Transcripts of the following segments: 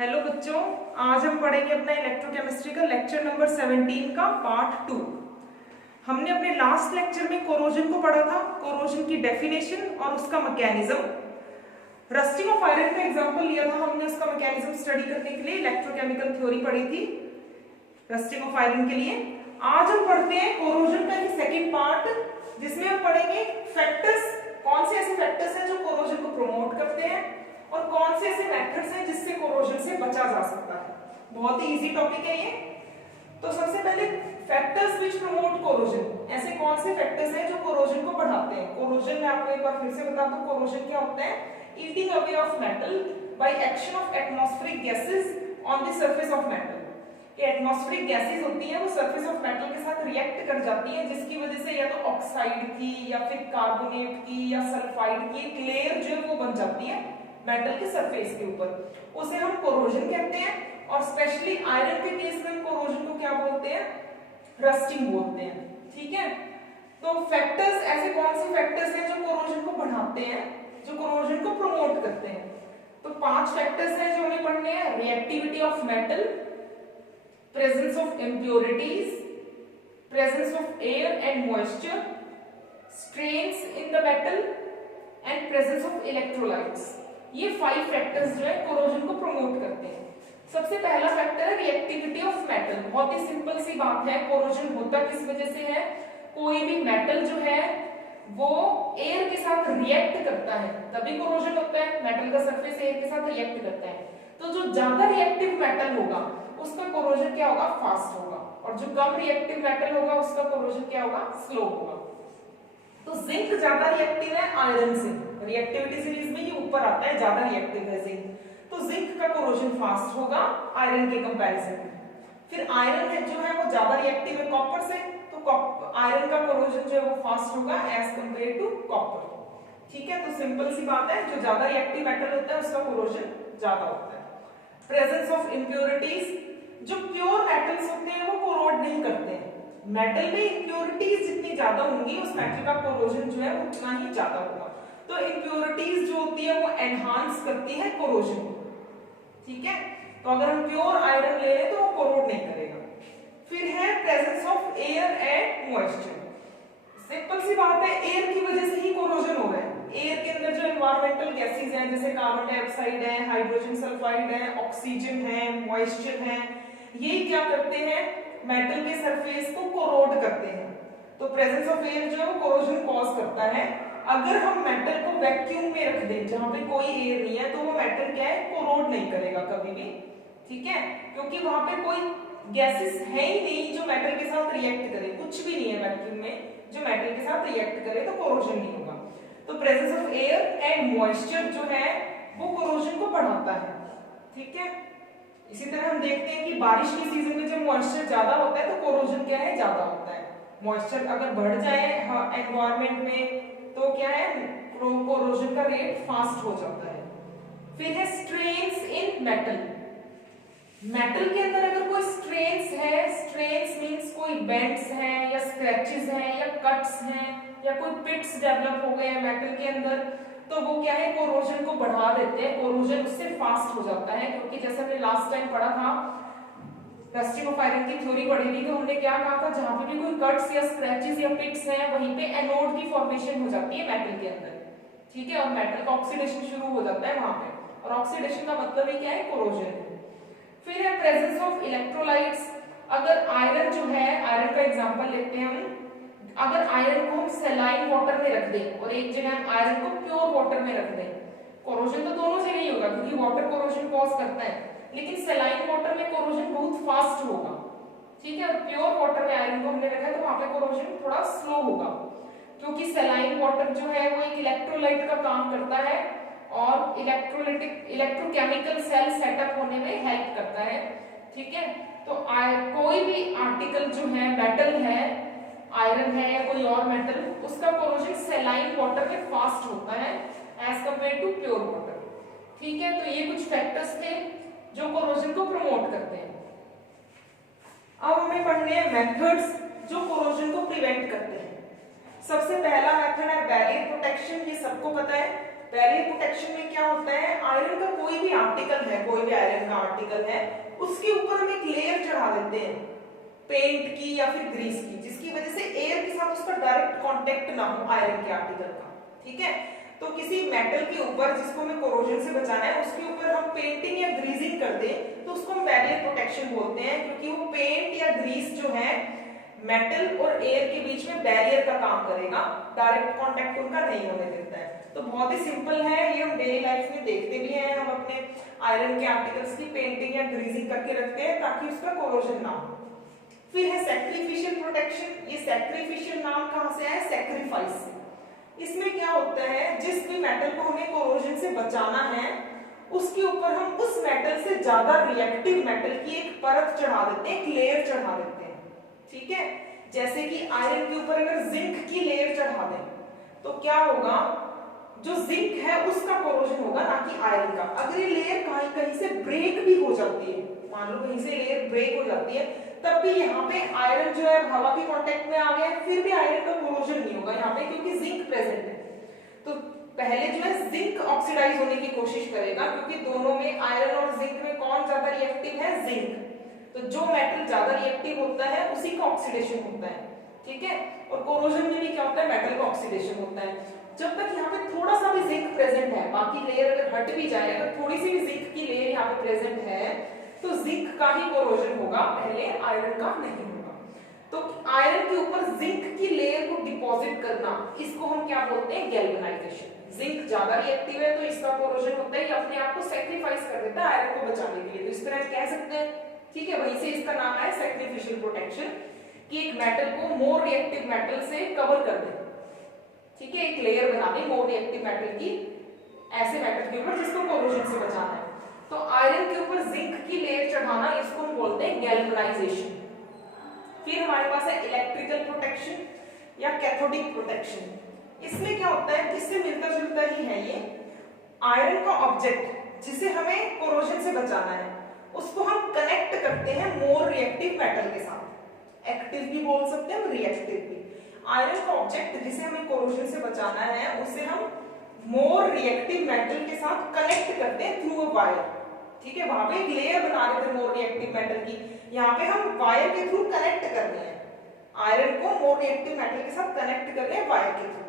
Hello बच्चों, आज हम पढ़ेंगे अपना इलेक्ट्रोकेमिस्ट्री का लेक्चर नंबर 17 का पार्ट 2। हमने अपने लास्ट लेक्चर में कोरोजन को पढ़ा था, कोरोजन की डेफिनेशन और उसका मैकेनिज्म। रस्टिंग ऑफ आयरन का एग्जांपल लिया था हमने, उसका मैकेनिज्म स्टडी करने के लिए इलेक्ट्रोकेमिकल थ्योरी पढ़ी थी रस्टिंग ऑफ आयरन के लिए। आज हम पढ़ते हैं कोरोजन का सेकेंड पार्ट, जिसमें हम पढ़ेंगे फैक्टर्स, कौन से ऐसे फैक्टर्स हैं जो कोरोजन को प्रमोट करते हैं और कौन से ऐसे मेथड्स हैं जिससे कोरोजन से बचा जा सकता है। बहुत ही इजी टॉपिक है ये। तो सबसे पहले फैक्टर्स व्हिच प्रमोट कोरोजन, ऐसे कौन से फैक्टर्स हैं जो कोरोजन को बढ़ाते हैं। कोरोजन में आपको एक बार फिर से बता दूं, कोरोजन क्या होता है? Eating away of metal by action of atmospheric gases on the surface of metal. ये एटमॉस्फेरिक गैसेस होती हैं, वो सरफेस ऑफ मेटल के साथ रिएक्ट कर जाती हैं, जिसकी वजह से या तो ऑक्साइड की या फिर कार्बोनेट की या सल्फाइड की एक लेयर जो है वो बन जाती है मेटल के सरफेस के ऊपर, उसे हम कोरोजन कहते हैं। और स्पेशली आयरन के केस में हम कोरोजन को क्या बोलते हैं? रस्टिंग बोलते हैं। ठीक है, तो फैक्टर्स, ऐसे कौन से फैक्टर्स हैं जो कोरोजन को बढ़ाते हैं, जो कोरोजन को प्रमोट करते हैं? तो 5 फैक्टर्स हैं जो हमें पढ़ने हैं। Reactivity of metal, presence of impurities, presence of air and moisture, strains in the metal and presence of electrolytes. ये 5 फैक्टर्स जो है कोरोजन को प्रमोट करते हैं। सबसे पहला फैक्टर है रिएक्टिविटी ऑफ मेटल। बहुत ही सिंपल सी बात है, कोरोजन होता किस वजह से है? कोई भी मेटल जो है वो एयर के साथ रिएक्ट करता है, तभी कोरोजन होता है। मेटल का सरफेस एयर के साथ रिएक्ट करता है, तो जो ज्यादा रिएक्टिव मेटल होगा उसका कोरोजन क्या होगा? फास्ट होगा, और जो कम रिएक्टिव मेटल होगा उसका कोरोजन क्या होगा? स्लो होगा। तो जिंक ज्यादा रिएक्टिव है आयरन से, रिएक्टिविटी सीरीज में ये ऊपर आता है, ज्यादा रिएक्टिव है जिंक, तो जिंक का कोरोजन फास्ट होगा आयरन के कंपैरिजन में। फिर आयरन है जो है वो ज्यादा रिएक्टिव है कॉपर से, तो आयरन का कोरोजन जो है वो फास्ट होगा एज कंपेयर टू कॉपर। ठीक है, तो सिंपल सी बात है, जो ज्यादा रिएक्टिव मेटल होता है उसका कोरोजन ज्यादा होता है। प्रेजेंस ऑफ इम्प्योरिटीज, जो प्योर मेटल्स होते हैं वो कोरोड नहीं करते हैं। मेटल में इम्प्योरिटीज जितनी ज्यादा होंगी उस मेटल का कोरोजन जो है उतना ही ज्यादा होगा। तो इम्प्योरिटीज जो होती है वो एनहांस करती है कोरोजन को। ठीक है, तो अगर हम प्योर आयरन ले लें तो वो कोरोड नहीं करेगा। फिर है presence of air and moisture. Simple सी बात है, एयर की वजह से ही कोरोजन हो रहा है। एयर के अंदर जो एनवायरमेंटल गैसेस हैं, जैसे कार्बन डाइऑक्साइड है, हाइड्रोजन सल्फाइड है, ऑक्सीजन है, मॉइस्चर है, ये क्या करते हैं? मेटल के सरफेस को कोरोड करते हैं। तो प्रेजेंस ऑफ एयर जो है वो कोरोजन कॉज करता है। अगर हम मेटल को वैक्यूम में रख दें जहां पे कोई एयर नहीं है, तो वो मेटल क्या है? कोरोड नहीं करेगा कभी भी। ठीक है, क्योंकि वहां पे कोई गैसेस है ही नहीं जो मेटल के साथ रिएक्ट करे, कुछ भी नहीं है वैक्यूम में जो मेटल के साथ रिएक्ट करे, तो कोरोजन नहीं होगा। तो presence of air and moisture जो है वो कोरोजन को बढ़ाता है। ठीक है, इसी तरह हम देखते हैं कि बारिश की सीजन में जब मॉइस्चर ज्यादा होता है तो कोरोजन क्या है? ज्यादा होता है। मॉइस्चर अगर बढ़ जाए एनवायरमेंट में तो क्या है? कोरोजन का रेट फास्ट हो जाता है। फिर है स्ट्रेन्स इन मेटल। मेटल के अंदर अगर कोई स्ट्रेन्स है, स्ट्रेन्स मींस कोई बेंड्स हैं या स्क्रैचेस हैं या कट्स हैं या कोई पिट्स डेवलप हो गए हैं मेटल के अंदर, तो वो क्या है? कोरोजन को बढ़ा देते हैं, कोरोजन उससे फास्ट हो जाता है। क्योंकि जैसे हमने लास्ट टाइम पढ़ा था, रस्टिंग ऑफ आयरन की थ्योरी पढ़ी थी, तो हमने क्या कहा था? जहां पे भी कोई कट्स या स्क्रैचेस या पिट्स हैं वहीं पे एनोड की फॉर्मेशन हो जाती है मेटल के अंदर। ठीक है, और मेटल का ऑक्सीडेशन शुरू हो जाता है वहां पे, और ऑक्सीडेशन का मतलब ही क्या है? कोरोजन। फिर है प्रेजेंस ऑफ इलेक्ट्रोलाइट्स। अगर आयरन जो है, आयरन का एग्जांपल लेते हैं हम, अगर आयरन को हम सलाइन वाटर में रख दें और एक जगह हम आयरन को प्योर वाटर में रख दें, कोरोजन तो दोनों जगह ही होगा क्योंकि वाटर कोरोजन कॉज करता है, लेकिन सलाइन वाटर में कोरोजन बहुत फास्ट होगा। ठीक है, और प्योर वाटर में आयरन को हमने रखा है तो वहां पे कोरोजन थोड़ा स्लो होगा, क्योंकि सलाइन वाटर जो है वो एक इलेक्ट्रोलाइट का काम करता है और इलेक्ट्रोकेमिकल सेल सेटअप होने में हेल्प करता है। ठीक है, तो कोई भी आर्टिकल जो है, मेटल है, आयरन है या कोई और मेटल, उसका कोरोजन सलाइन वाटर में फास्ट होता है as compared to pure water. ठीक है, तो ये कुछ फैक्टर्स थे जो कोरोजन को प्रमोट करते हैं। अब हमें पढ़ने हैं मेथड्स जो कोरोजन को प्रिवेंट करते हैं। सबसे पहला मेथड है बैरियर प्रोटेक्शन। ये सबको पता है। बैरियर प्रोटेक्शन में क्या होता है? आयरन का कोई भी आर्टिकल है, कोई भी आयरन का आर्टिकल है, उसके ऊपर हम एक लेयर चढ़ा देते हैं पेंट की या फिर ग्रीस की, जिसकी वजह से एयर के साथ उसका डायरेक्ट कांटेक्ट ना हो आयरन के आर्टिकल का। ठीक है, तो किसी मेटल के ऊपर जिसको हमें कोरोजन से बचाना है, उसके ऊपर हम पेंटिंग या ग्रीजिंग कर दें तो उसको हम बैरियर प्रोटेक्शन बोलते हैं, क्योंकि वो पेंट या ग्रीस जो है मेटल और एयर के बीच में बैरियर का काम करेगा, डायरेक्ट कांटेक्ट उनका नहीं होने देता है। तो बहुत ही सिंपल है, ये हम डेली लाइफ में देखते भी हैं, हम अपने आयरन के आर्टिकल्स की पेंटिंग या ग्रीजिंग करके रखते हैं ताकि उसका कोरोजन ना हो। फिर है सैक्रिफिशियल प्रोटेक्शन। ये सैक्रिफिशियल नाम कहां से आया? सैक्रिफाइस से। इसमें क्या होता है, जिस भी मेटल को हमें कोरोजन से बचाना है उसके ऊपर हम उस मेटल से ज्यादा रिएक्टिव मेटल की एक परत चढ़ा देते हैं, एक लेयर चढ़ा देते हैं। ठीक है, जैसे कि आयरन के ऊपर अगर जिंक की लेयर चढ़ा दें तो क्या होगा, जो जिंक है उसका कोरोजन होगा, ना कि आयरन का। अगर ये लेयर कहीं से ब्रेक भी हो जाती है, मान लो कहीं से लेयर ब्रेक हो जाती है, तब भी यहाँ पे आयरन जो है हवा के कांटेक्ट में आ गया है, फिर भी आयरन का कोरोजन नहीं होगा यहाँ पे, क्योंकि जिंक प्रेजेंट है। तो पहले जो है जिंक ऑक्सीडाइज होने की कोशिश करेगा, क्योंकि दोनों में आयरन और जिंक में कौन ज्यादा रिएक्टिव है? जिंक। तो जो मेटल ज्यादा रिएक्टिव होता है उसी का ऑक्सीडेशन होता है। ठीक है, और कोरोजन में भी क्या होता है? मेटल का ऑक्सीडेशन होता है। जब तक यहाँ पे थोड़ा सा भी जिंक प्रेजेंट है, बाकी लेयर अगर हट भी जाए, अगर थोड़ी सी भी जिंक की लेयर यहाँ पे प्रेजेंट है तो जिंक का ही कोरोजन होगा, पहले आयरन का नहीं होगा। तो आयरन के ऊपर जिंक की लेयर को डिपॉजिट करना, इसको हम क्या बोलते हैं? गैल्वेनाइजेशन। जिंक ज्यादा रिएक्टिव है तो इसका कोरोजन होता है, ये अपने आप को सैक्रिफाइस कर देता है आयरन को बचाने के लिए, तो इस तरह कह सकते हैं। ठीक है, वहीं से इसका नाम है सैक्रिफिशियल प्रोटेक्शन, कि एक मेटल को मोर रिएक्टिव मेटल से कवर कर दे। ठीक है, एक लेयर बना दे मोर रिएक्टिव मेटल की, ऐसे मेटल के ऊपर जिसको कोरोजन से बचाना है। तो आयरन के ऊपर जिंक की लेयर चढ़ाना, इसको हम बोलते हैं गैल्वेनाइजेशन। फिर हमारे पास है इलेक्ट्रिकल प्रोटेक्शन या कैथोडिक प्रोटेक्शन। इसमें क्या होता है, इससे मिलता जुलता ही है ये। आयरन का ऑब्जेक्ट जिसे हमें कोरोजन से बचाना है, उसको हम कनेक्ट करते हैं मोर रिएक्टिव मेटल के साथ। एक्टिव भी बोल सकते हैं, रिएक्टिव भी। आयरन का ऑब्जेक्ट जिसे हमें कोरोजन से बचाना है, उसे हम मोर रिएक्टिव मेटल के साथ कनेक्ट करते हैं थ्रू अ वायर। ठीक है, वहां पे एक लेयर बना रहे थे मोर रिएक्टिव मेटल की, यहाँ पे हम वायर के थ्रू कनेक्ट कर रहे हैं आयरन को, मोर रिएक्टिव मेटल के साथ कनेक्ट कर रहे हैं वायर के थ्रू।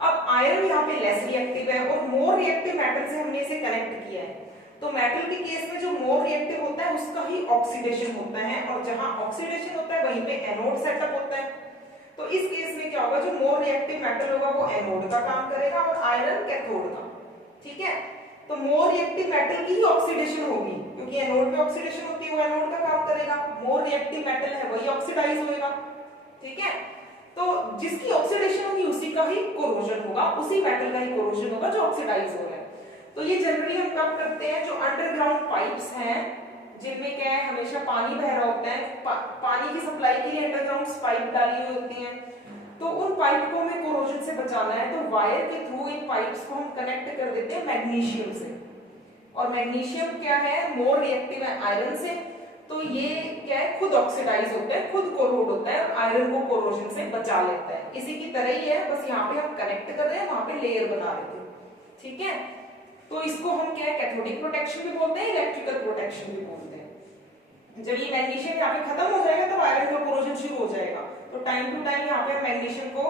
अब आयरन यहाँ पे लेस रिएक्टिव है और मोर रिएक्टिव मेटल से हमने इसे कनेक्ट किया है, तो मेटल के केस में जो मोर रिएक्टिव होता है उसका ही ऑक्सीडेशन होता है, और जहां ऑक्सीडेशन होता है वहीं पे एनोड सेटअप होता है। तो इस केस में क्या होगा, जो मोर रिएक्टिव मेटल होगा वो एनोड का काम करेगा और आयरन कैथोड का। ठीक है, तो मोर रिएक्टिव मेटल की ही ऑक्सीडेशन होगी, क्योंकि एनोड पे ऑक्सीडेशन होती है, वो एनोड का काम करेगा। मोर रिएक्टिव मेटल है वही ऑक्सीडाइज होएगा। ठीक है, तो जिसकी ऑक्सीडेशन होगी उसी का ही कोरोजन होगा, उसी मेटल का ही कोरोजन होगा जो ऑक्सीडाइज हो रहा है। तो ये जनरली हम कब करते हैं, जो अंडरग्राउंड पाइप्स हैं जिनमें क्या है हमेशा पानी बह रहा होता है, पानी की सप्लाई के लिए अंडरग्राउंड पाइप डाली हुई होती हैं, तो उन पाइप को हमें कोरोजन से बचाना है, तो वायर के थ्रू इन पाइप्स को हम कनेक्ट कर देते हैं मैग्नीशियम से। और मैग्नीशियम क्या है, मोर रिएक्टिव है आयरन से, तो ये क्या है, खुद ऑक्सीडाइज होता है, खुद कोरोड होता है और आयरन को कोरोजन से बचा लेता है। इसी की तरह ही है, बस यहाँ पे हम कनेक्ट कर रहे हैं, वहां पे लेयर बना रहे थे। ठीक है, तो इसको हम क्या है, कैथोडिक प्रोटेक्शन भी बोलते हैं, इलेक्ट्रिकल प्रोटेक्शन भी बोलते हैं। जब ये मैग्नीशियम यहाँ पे खत्म हो जाएगा तब आयरन का कोरोजन शुरू हो जाएगा, तो टाइम टू टाइम यहाँ पे हम मैग्नीशियम को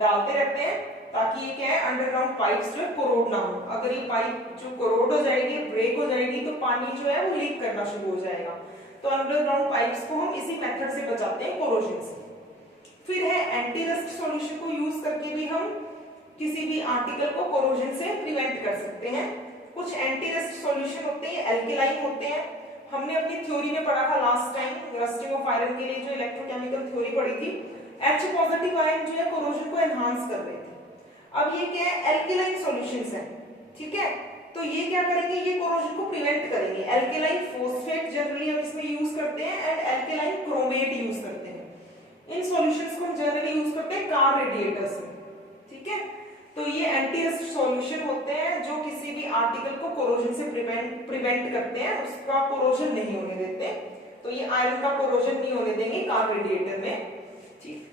डालते रहते हैं, ताकि ये क्या है, अंडरग्राउंड पाइप्स जो है कोरोड ना हो। अगर ये पाइप जो कोरोड हो जाएगी, ब्रेक हो जाएगी, तो पानी जो है वो लीक करना शुरू हो जाएगा। तो अंडरग्राउंड पाइप्स को हम इसी मेथड से बचाते हैं कोरोजन से। फिर है एंटी रस्ट सॉल्यूशन को यूज करके भी हम किसी भी आर्टिकल को कोरोजन से प्रिवेंट कर सकते हैं। कुछ एंटी रस्ट सॉल्यूशन होते हैं, एल्केलाइन होते हैं। हमने अपनी थ्योरी में पढ़ा था last time, rusting of iron के लिए जो इलेक्ट्रोकेमिकल थ्योरी पढ़ी थी, H पॉजिटिव आयन जो है कोरोजन को एनहांस कर रहे थे। अब ये क्या है, एल्केलाइन सॉल्यूशंस हैं। ठीक है, तो ये क्या करेंगे, ये कोरोजन को प्रिवेंट करेंगे। एल्केलाइन फोस्फेट जनरली हम इसमें यूज करते हैं, एंड एल्केलाइन क्रोमेट यूज करते हैं। इन सॉल्यूशंस को हम जनरली यूज करते हैं कार रेडिएटर्स में। ठीक है, तो ये एंटी रस्ट सॉल्यूशन होते हैं जो किसी भी आर्टिकल को कोरोजन से प्रिवेंट करते हैं, उसका कोरोजन नहीं होने देते। तो ये आयरन का कोरोजन नहीं होने देंगे कार रेडिएटर में। ठीक,